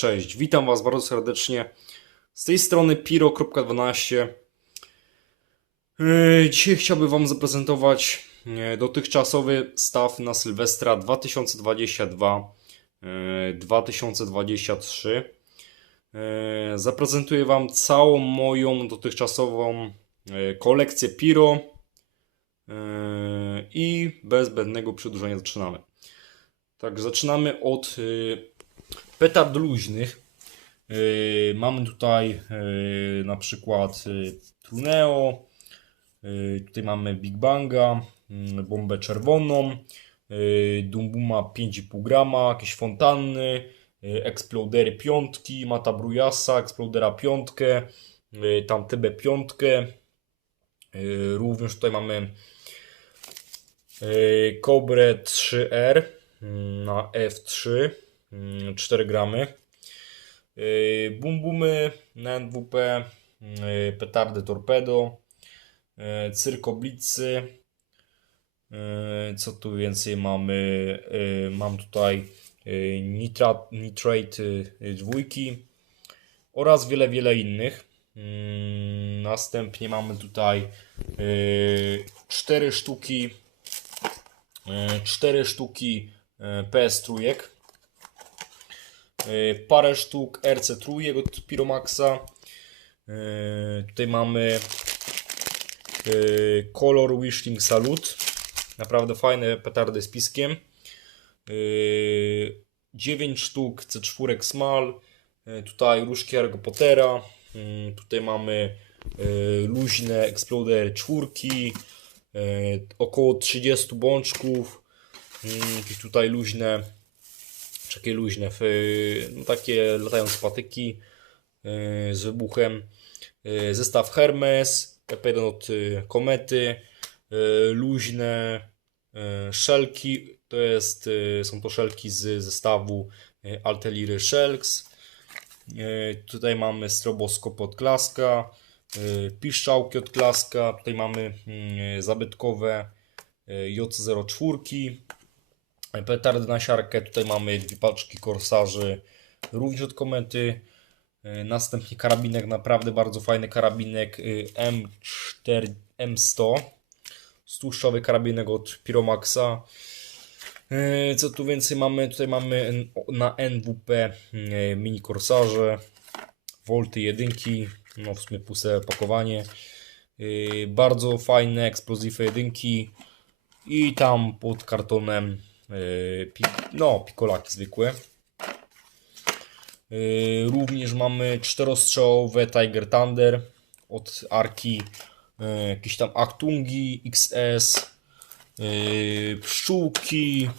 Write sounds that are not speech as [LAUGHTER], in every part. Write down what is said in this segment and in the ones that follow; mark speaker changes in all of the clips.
Speaker 1: cześć. Witam Was bardzo serdecznie. Z tej strony Piro.12. Yy, Dzisiaj chciałbym Wam zaprezentować yy, dotychczasowy staw na Sylwestra 2022-2023. Yy, Zaprezentuję Wam całą moją dotychczasową kolekcję Piro i bez zbędnego przedłużenia zaczynamy. Tak, zaczynamy od petard luźnych. Yy, mamy tutaj yy, na przykład yy, Truneo, tutaj mamy Big Banga, bombę czerwoną, Dumbuma 5,5 grama, jakieś fontanny, Explodery piątki, Mata Brujasa, Explodera piątkę, tam TB piątkę, również tutaj mamy Cobre 3R yy, na F3, mm, 4 gramy. Yy, Bumbumy na NWP, yy, petardy torpedo, yy, cyrkoblicy. Co tu więcej mamy? Mam tutaj nitrat, nitrate dwójki oraz wiele, wiele innych. Yy, Następnie mamy tutaj cztery sztuki cztery sztuki PS trójek. Yy, parę sztuk RC trójek od Piromaxa. Yy, Tutaj mamy yy, Color Wishing Salute. Naprawdę fajne petardy z piskiem. Yy, 9 sztuk C4 Small. Yy, Tutaj różki Harry Pottera. Tutaj mamy luźne Exploder czwórki. Około 30 bączków. Jakieś tutaj luźne takie luźne, no takie latające patyki yy, z wybuchem. Yy, Zestaw Hermes, PP1 od yy, Komety, luźne szelki, to jest, są to szelki z zestawu Alteliry Shelks. Tutaj mamy stroboskop od Klaska, piszczałki od Klaska, tutaj mamy yy, zabytkowe yy, J04, Petardy na siarkę, tutaj mamy dwie paczki korsarzy, również od komety. Yy, Następnie karabinek, naprawdę bardzo fajny karabinek yy, M4, M100. Stłuszczowy karabinek od Piromaxa. Yy, Co tu więcej mamy? Tutaj mamy na NWP yy, mini korsarze, Volty jedynki, no w sumie puste opakowanie. Yy, Bardzo fajne eksplozywy jedynki i tam pod kartonem no, pikolaki zwykłe. Yy, Również mamy czterostrzałowe Tiger Thunder od Arki, yy, jakieś tam Achtungi XS, yy, pszczółki,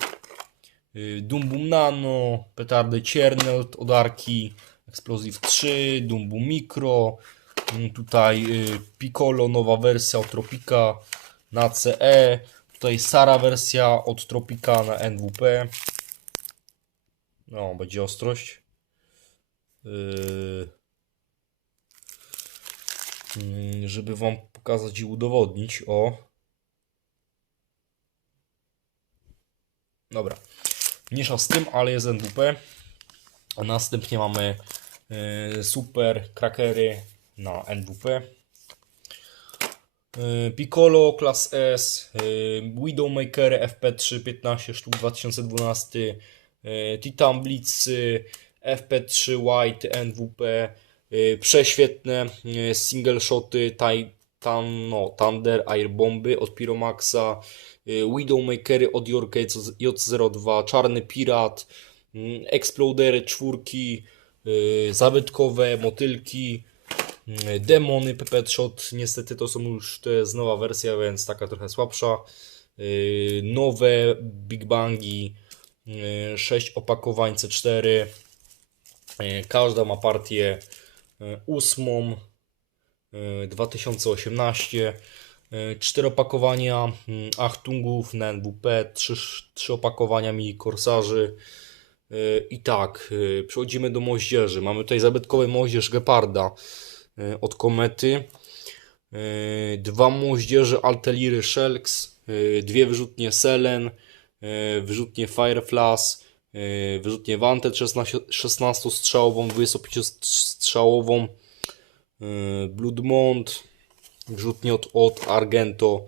Speaker 1: yy, Dumbum Nano, petardy Ciernelt od Arki, Explosive 3, Dumbum Micro, yy, tutaj yy, Piccolo, nowa wersja od Tropika na CE, tutaj Sara wersja od Tropika na NWP. No, będzie ostrość. Yy, żeby Wam pokazać i udowodnić. O. Dobra. Mniejsza z tym, ale jest NWP. A następnie mamy yy, super krakery na NWP. Yy, Piccolo Class S, yy, Widowmaker FP3 15 sztuk 2012, yy, Titan Blitzy, FP3 White NWP, prześwietne single shoty Titan, no, Thunder Air Bomby od Piromaxa, Widowmakery od Yorka J02, Czarny Pirat, Explodery czwórki, zabytkowe motylki, demony PP Shot. Niestety to są już to jest nowa wersja, więc taka trochę słabsza. Yy, nowe Big Bangi, yy, 6 opakowań C4. Yy, Każda ma partię ósmą yy, 2018. Yy, Cztery opakowania Achtungów na NWP, trzy, trzy opakowania mi korsarzy. I tak, przechodzimy do moździerzy. Mamy tutaj zabytkowy moździerz Geparda od Komety. Yy, Dwa moździerze Alteliry Shelks, yy, dwie wyrzutnie Selen, wyrzutnie Fireflash, Yy, wyrzutnię Wanted 16-strzałową, 25-strzałową, yy, Bloodmont, wyrzutnie od, od Argento,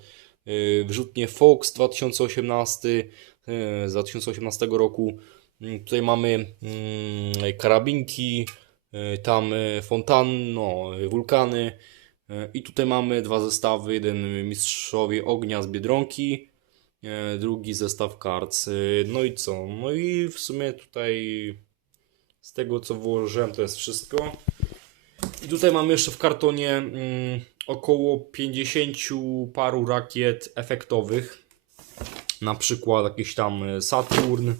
Speaker 1: wyrzutnie Fox 2018 yy, z 2018 roku. Yy, Tutaj mamy yy, karabinki, tam yy, fontanno, yy, wulkany. I tutaj mamy dwa zestawy, jeden Mistrzowie Ognia z Biedronki, E, drugi zestaw kart. E, No i co? No i w sumie tutaj z tego co włożyłem to jest wszystko. I tutaj mamy jeszcze w kartonie mm, około 50 paru rakiet efektowych. Na przykład jakiś tam e, Saturn,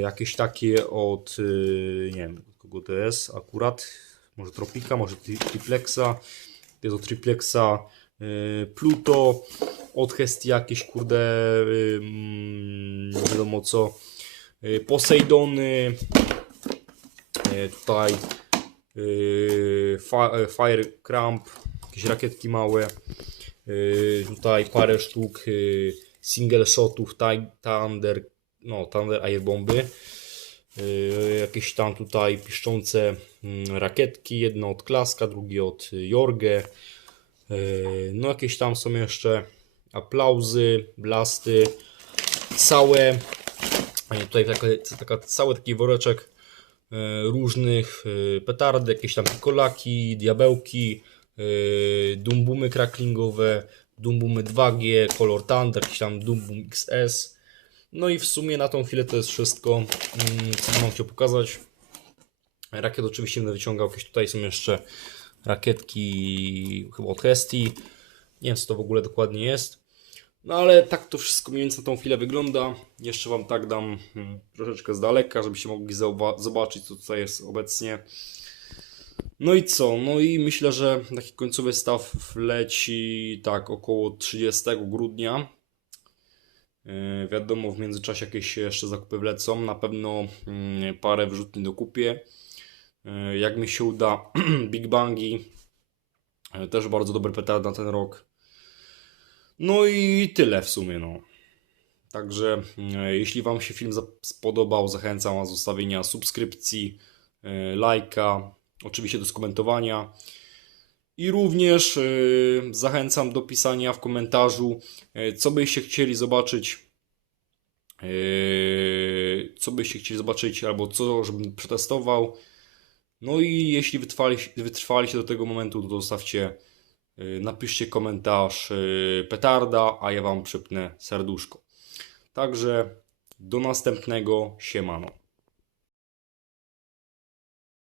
Speaker 1: jakieś takie od, nie wiem jest akurat, może Tropika, może Tri- Triplexa, jest od Triplexa y, Pluto, od Hestii jakieś kurde, y, mm, nie wiadomo co, y, Poseidony, tutaj Fi- Fire Cramp, jakieś rakietki małe, tutaj parę sztuk single shotów Thunder, no Thunder Airbomby, y, jakieś tam tutaj piszczące mm, rakietki, jedno od Klaska, drugie od y, Jorge, y, no jakieś tam są jeszcze aplauzy, blasty, całe, tutaj taka, taka, cały taki woreczek e, różnych petardy, jakieś tam pikolaki, diabełki, dumbumy cracklingowe, dumbumy 2G, Color Thunder, jakiś tam dumbum XS. No i w sumie na tą chwilę to jest wszystko, mm, co mam chciał pokazać. Rakiet oczywiście będę wyciągał, jakieś tutaj są jeszcze rakietki chyba od Hestii. Nie wiem co to w ogóle dokładnie jest. No ale tak to wszystko mniej więcej na tą chwilę wygląda. Jeszcze Wam tak dam hmm, troszeczkę z daleka, żebyście mogli zobaczyć co tutaj jest obecnie. No i co? No i myślę, że taki końcowy staw leci tak około 30 grudnia. Yy, wiadomo, w międzyczasie jakieś jeszcze zakupy wlecą. Na pewno mm, parę wrzutni dokupię. Yy, jak mi się uda, [CLEARS THROAT] Big Bangi. Yy, też bardzo dobry petard na ten rok. No i tyle w sumie, no. Także e, jeśli Wam się film spodobał, zachęcam do zostawienia subskrypcji, e, lajka, oczywiście do skomentowania. I również e, zachęcam do pisania w komentarzu, e, co byście chcieli zobaczyć, e, co byście chcieli zobaczyć, albo co, żebym przetestował. No i jeśli wytrwali, wytrwaliście do tego momentu, to zostawcie Y, Napiszcie komentarz y, petarda, a ja Wam przypnę serduszko. Także do następnego, siemano.